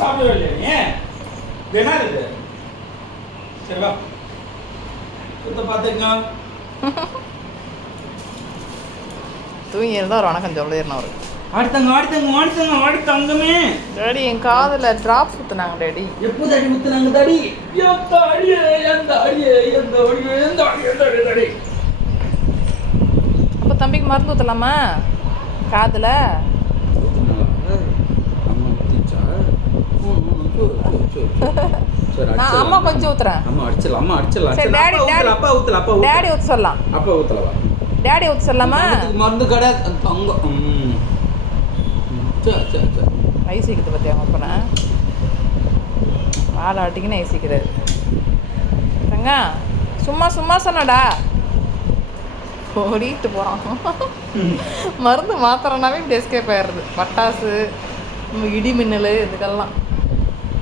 சாப்பிடவே இல்லையா நீ என்ன இது சரி வா பார்த்துக்கங்க தூங்கி இருந்தால் ஒரு வணக்கம் சொல்லிடணும் அவருக்கு. ஆடி தங்கமே டாடி என் காதில் ட்ராப்ஸ் ஊற்றுனாங்க டாடி. எப்போ தடி ஊற்றுனாங்க டாடி எந்த அடியே எந்த அடியே எந்த அடியே எந்த அடியே எந்த அடியே டாடி. அப்போ தம்பிக்கு மருந்து ஊற்றலாமா காதில்? நான் அம்மா கொஞ்சம் ஊற்றுறேன். சரி டாடி டாடி ஊற்ற சொல்லலாம். டாடி ஊற்ற சொல்லலாமா? மருந்து கிடையாது தங்கம். ஐசிக்குது பார்த்தியா அவங்க அப்பனை வாழை ஆட்டிக்கின்னு ஐசிக்கிறாரு. தங்கா சும்மா சும்மா சொன்னடா ஓடிட்டு போகிறான். மருந்து மாத்திரனாவே இப்படி எஸ்கேப் ஆயிடுறது. பட்டாசு இடி மின்னல் இதுக்கெல்லாம்